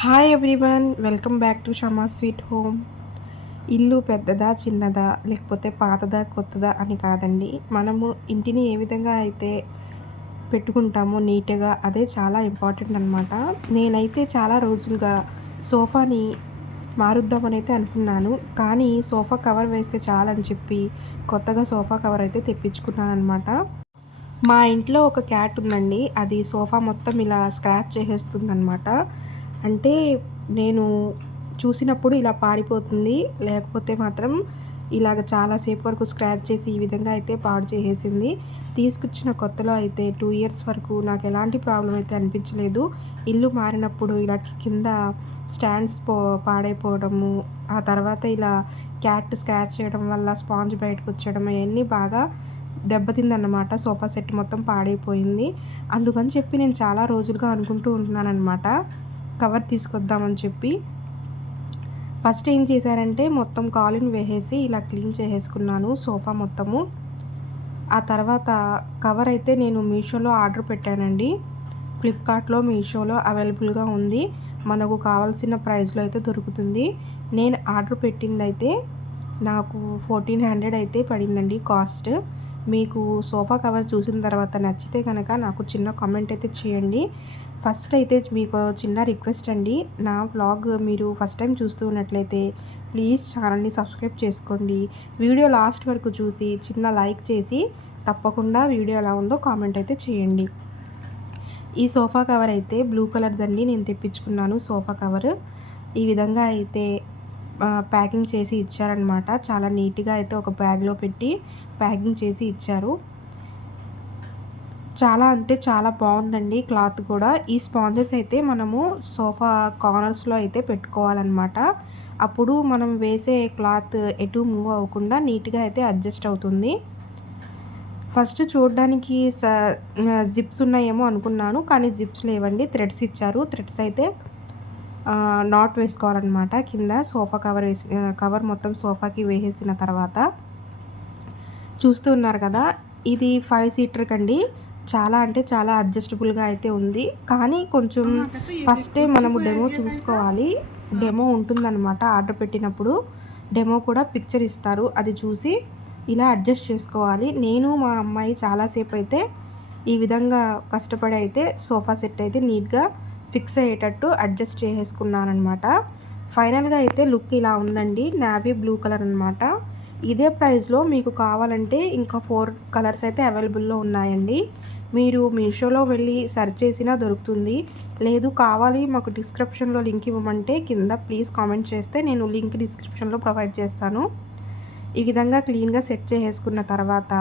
Hi everyone, welcome back to Shama sweet home. ఇల్లు పెద్దదా చిన్నదా లేకపోతే పాతదా కొత్తదా అని కాదండి, మనము ఇంటిని ఏ విధంగా అయితే పెట్టుకుంటామో నీట్గా, అదే చాలా ఇంపార్టెంట్ అనమాట. నేనైతే చాలా రోజులుగా సోఫాని మారుద్దామని అయితే అనుకున్నాను, కానీ సోఫా కవర్ వేస్తే చాలని చెప్పి కొత్తగా సోఫా కవర్ అయితే తెప్పించుకున్నాను అనమాట. మా ఇంట్లో ఒక క్యాట్ ఉందండి, అది సోఫా మొత్తం ఇలా స్క్రాచ్ చేసేస్తుంది అనమాట. అంటే నేను చూసినప్పుడు ఇలా పారిపోతుంది, లేకపోతే మాత్రం ఇలాగ చాలాసేపు వరకు స్క్రాచ్ చేసి ఈ విధంగా అయితే పాడు చేసేసింది. తీసుకొచ్చిన కొత్తలో అయితే 2 ఇయర్స్ వరకు నాకు ఎలాంటి ప్రాబ్లం అయితే అనిపించలేదు. ఇల్లు మారినప్పుడు ఇలా కింద స్టాండ్స్ పాడైపోవడము, ఆ తర్వాత ఇలా క్యాట్ స్క్రాచ్ చేయడం వల్ల స్పాంజ్ బయటకు వచ్చేయడం, అవన్నీ బాగా దెబ్బతిందన్నమాట. సోఫా సెట్ మొత్తం పాడైపోయింది. అందుకని చెప్పి నేను చాలా రోజులుగా అనుకుంటూ ఉంటున్నానన్నమాట, కవర్ తీసుకొద్దామని చెప్పి. ఫస్ట్ ఏం చేశారంటే మొత్తం కాలిన్ వేసేసి ఇలా క్లీన్ చేసేసుకున్నాను సోఫా మొత్తము. ఆ తర్వాత కవర్ అయితే నేను మీషోలో ఆర్డర్ పెట్టానండి. ఫ్లిప్కార్ట్లో, మీషోలో అవైలబుల్గా ఉంది. మనకు కావాల్సిన ప్రైస్లో అయితే దొరుకుతుంది. నేను ఆర్డర్ పెట్టింది అయితే నాకు 1400 అయితే పడిందండి కాస్ట్. మీకు సోఫా కవర్ చూసిన తర్వాత నచ్చితే కనుక నాకు చిన్న కామెంట్ అయితే చేయండి. ఫస్ట్ అయితే మీకు చిన్న రిక్వెస్ట్ అండి, నా వ్లాగ్ మీరు ఫస్ట్ టైం చూస్తూ ఉన్నట్లయితే ప్లీజ్ ఛానల్ని సబ్స్క్రైబ్ చేసుకోండి. వీడియో లాస్ట్ వరకు చూసి చిన్న లైక్ చేసి తప్పకుండా వీడియో ఎలా ఉందో కామెంట్ అయితే చేయండి. ఈ సోఫా కవర్ అయితే బ్లూ కలర్దండి, నేను తెప్పించుకున్నాను సోఫా కవర్. ఈ విధంగా అయితే ప్యాకింగ్ చేసి ఇచ్చారనమాట. చాలా నీట్గా అయితే ఒక బ్యాగ్లో పెట్టి ప్యాకింగ్ చేసి ఇచ్చారు. చాలా అంటే చాలా బాగుందండి క్లాత్ కూడా. ఈ స్పాంజెస్ అయితే మనము సోఫా కార్నర్స్లో అయితే పెట్టుకోవాలన్నమాట. అప్పుడు మనం వేసే క్లాత్ ఎటు మూవ్ అవ్వకుండా నీట్గా అయితే అడ్జస్ట్ అవుతుంది. ఫస్ట్ చూడడానికి జిప్స్ ఉన్నాయేమో అనుకున్నాను, కానీ జిప్స్ లేవండి, థ్రెడ్స్ ఇచ్చారు. థ్రెడ్స్ అయితే నాట్ వేసుకోవాలన్నమాట. కింద సోఫా కవర్ మొత్తం సోఫాకి వేసేసిన తర్వాత చూస్తూ ఉన్నారు కదా, ఇది 5 సీటర్ కండి. చాలా అంటే చాలా అడ్జస్టబుల్గా అయితే ఉంది, కానీ కొంచెం ఫస్టే మనము డెమో చూసుకోవాలి. డెమో ఉంటుందన్నమాట, ఆర్డర్ పెట్టినప్పుడు డెమో కూడా పిక్చర్ ఇస్తారు, అది చూసి ఇలా అడ్జస్ట్ చేసుకోవాలి. నేను మా అమ్మాయి చాలాసేపు అయితే ఈ విధంగా కష్టపడి అయితే సోఫా సెట్ అయితే నీట్గా ఫిక్స్ అయ్యేటట్టు అడ్జస్ట్ చేసేసుకున్నానమాట. ఫైనల్గా అయితే లుక్ ఇలా ఉందండి, నావీ బ్లూ కలర్ అనమాట. ఇదే ప్రైస్లో మీకు కావాలంటే ఇంకా 4 కలర్స్ అయితే అవైలబుల్లో ఉన్నాయండి. మీరు మీషోలో వెళ్ళి సెర్చ్ చేసినా దొరుకుతుంది. లేదు కావాలి మాకు డిస్క్రిప్షన్లో లింక్ ఇవ్వమంటే కింద ప్లీజ్ కామెంట్ చేస్తే నేను లింక్ డిస్క్రిప్షన్లో ప్రొవైడ్ చేస్తాను. ఈ విధంగా క్లీన్గా సెట్ చేసేసుకున్న తర్వాత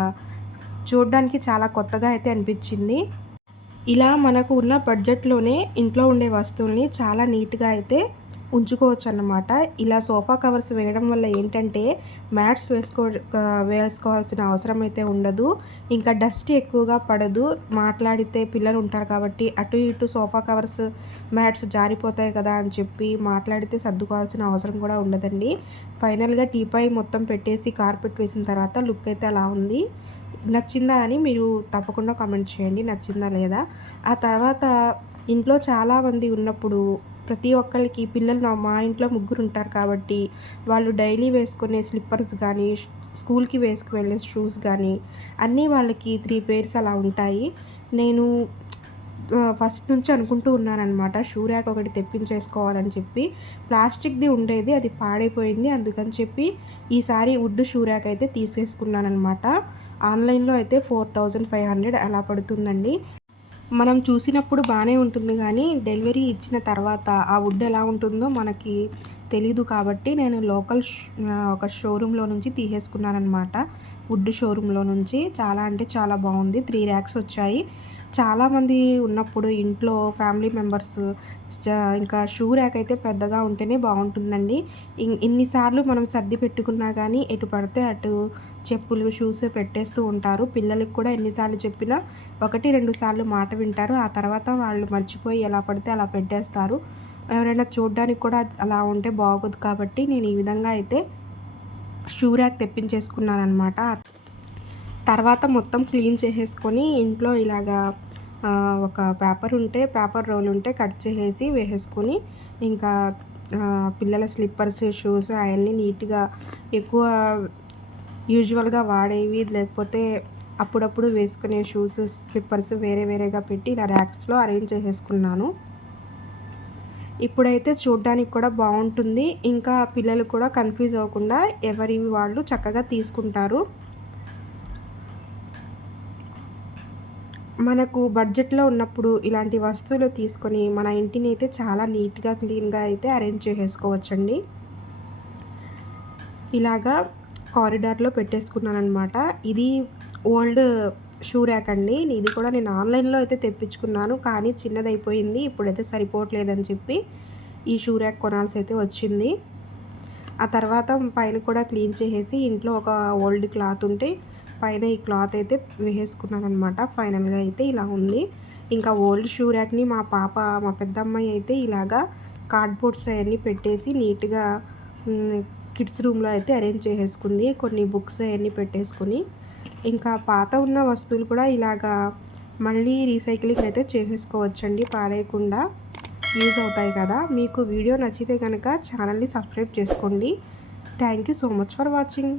చూడడానికి చాలా కొత్తగా అయితే అనిపించింది. ఇలా మనకు ఉన్న బడ్జెట్లోనే ఇంట్లో ఉండే వస్తువుల్ని చాలా నీట్గా అయితే ఉంచుకోవచ్చు అన్నమాట. ఇలా సోఫా కవర్స్ వేయడం వల్ల ఏంటంటే మ్యాట్స్ వేసుకోవాల్సిన అవసరం అయితే ఉండదు. ఇంకా డస్ట్ ఎక్కువగా పడదు. మాట్లాడితే పిల్లలు ఉంటారు కాబట్టి అటు ఇటు సోఫా కవర్స్ మ్యాట్స్ జారిపోతాయి కదా అని చెప్పి మాట్లాడితే సర్దుకోవాల్సిన అవసరం కూడా ఉండదండి. ఫైనల్గా టీపై మొత్తం పెట్టేసి కార్పెట్ వేసిన తర్వాత లుక్ అయితే అలా ఉంది. నచ్చిందా అని మీరు తప్పకుండా కామెంట్ చేయండి, నచ్చిందా లేదా. ఆ తర్వాత ఇంట్లో చాలామంది ఉన్నప్పుడు ప్రతి ఒక్కరికి పిల్లలు, మా ఇంట్లో 3 ఉంటారు కాబట్టి వాళ్ళు డైలీ వేసుకునే స్లిప్పర్స్ కానీ, స్కూల్కి వెళ్ళే షూస్ కానీ అన్నీ వాళ్ళకి 3 పేర్స్ అలా ఉంటాయి. నేను ఫస్ట్ నుంచి అనుకుంటూ ఉన్నానన్నమాట, షూ ర్యాక్ ఒకటి తెప్పించేసుకోవాలని చెప్పి. ప్లాస్టిక్ది ఉండేది, అది పాడైపోయింది. అందుకని చెప్పి ఈసారి వుడ్ షూ ర్యాక్ అయితే తీసేసుకున్నానమాట. ఆన్లైన్లో అయితే 4500 అలా పడుతుందండి. మనం చూసినప్పుడు బాగానే ఉంటుంది, కానీ డెలివరీ ఇచ్చిన తర్వాత ఆ వుడ్ ఎలా ఉంటుందో మనకి తెలీదు కాబట్టి నేను లోకల్ ఒక షోరూంలో నుంచి తీసేసుకున్నానమాట. వుడ్ షోరూంలో నుంచి. చాలా అంటే చాలా బాగుంది. 3 ర్యాక్స్ వచ్చాయి. చాలామంది ఉన్నప్పుడు ఇంట్లో ఫ్యామిలీ మెంబర్స్ ఇంకా షూ ర్యాక్ అయితే పెద్దగా ఉంటేనే బాగుంటుందండి. ఇన్నిసార్లు మనం సర్ది పెట్టుకున్నా కానీ ఎటు పడితే అటు చెప్పులు, షూస్ పెట్టేస్తూ ఉంటారు. పిల్లలకి కూడా ఎన్నిసార్లు చెప్పినా 1-2 సార్లు మాట వింటారు, ఆ తర్వాత వాళ్ళు మర్చిపోయి ఎలా పడితే అలా పెట్టేస్తారు. ఎవరైనా చూడడానికి కూడా అలా ఉంటే బాగోదు కాబట్టి నేను ఈ విధంగా అయితే షూ ర్యాక్ తెప్పించేసుకున్నాను అనమాట. తర్వాత మొత్తం క్లీన్ చేసేసుకొని ఇంట్లో ఇలాగా ఒక పేపర్ రోల్ ఉంటే కట్ చేసేసి వేసేసుకొని ఇంకా పిల్లల స్లిప్పర్స్, షూస్ అవన్నీ నీట్‌గా ఎక్కువ యూజువల్‌గా వాడేవి లేకపోతే అప్పుడప్పుడు వేసుకునే షూస్, స్లిప్పర్స్ వేరే వేరేగా పెట్టి ఇలా ర్యాక్స్‌లో అరేంజ్ చేసేసుకున్నాను. ఇప్పుడైతే చూడ్డానికి కూడా బావుంటుంది. ఇంకా పిల్లలు కూడా కన్‌ఫ్యూజ్ అవ్వకుండా ఎవరివి వాళ్ళు చక్కగా తీసుకుంటారు. మనకు బడ్జెట్‌లో ఉన్నప్పుడు ఇలాంటి వస్తువులు తీసుకొని మన ఇంటిని అయితే చాలా నీట్‌గా, క్లీన్‌గా అయితే అరేంజ్ చేసేసుకోవచ్చండి. ఇలాగా కారిడార్‌లో పెట్టేసుకున్నాననమాట. ఇది ఓల్డ్ షూ ర్యాక్ అండి. ఇది కూడా నేను ఆన్‌లైన్‌లో అయితే తెప్పించుకున్నాను. కానీ చిన్నదైపోయింది. ఇప్పుడైతే సరిపోవట్లేదని చెప్పి ఈ షూ ర్యాక్ కొనాల్సయితే వచ్చింది. ఆ తర్వాత పైన కూడా క్లీన్ చేసేసి ఇంట్లో ఒక ఓల్డ్ క్లాత్ ఉంటే పైన ఈ క్లాత్ అయితే వేసేసుకున్నాననమాట. ఫైనల్‌గా అయితే ఇలా ఉంది. ఇంకా ఓల్డ్ షూ ర్యాక్‌ని మా పెద్దమ్మాయి అయితే ఇలాగా కార్డ్‌బోర్డ్స్ అయన్నీ పెట్టేసి నీట్‌గా హ్మ్. కిడ్స్ రూమ్‌లో అయితే అరేంజ్ చేసేసుకుంది. కొన్ని బుక్స్ అయన్నీ పెట్టేసుకొని, ఇంకా పాత ఉన్న వస్తువులు కూడా ఇలాగా మళ్ళీ రీసైక్లింగ్ అయితే చేసేసుకోవచ్చండి పాడేయకుండా. యూజ్ అవుతాయి కదా! మీకు వీడియో నచ్చితే గనక ఛానల్‌ని సబ్స్క్రైబ్ చేసుకోండి. Thank you so much for watching.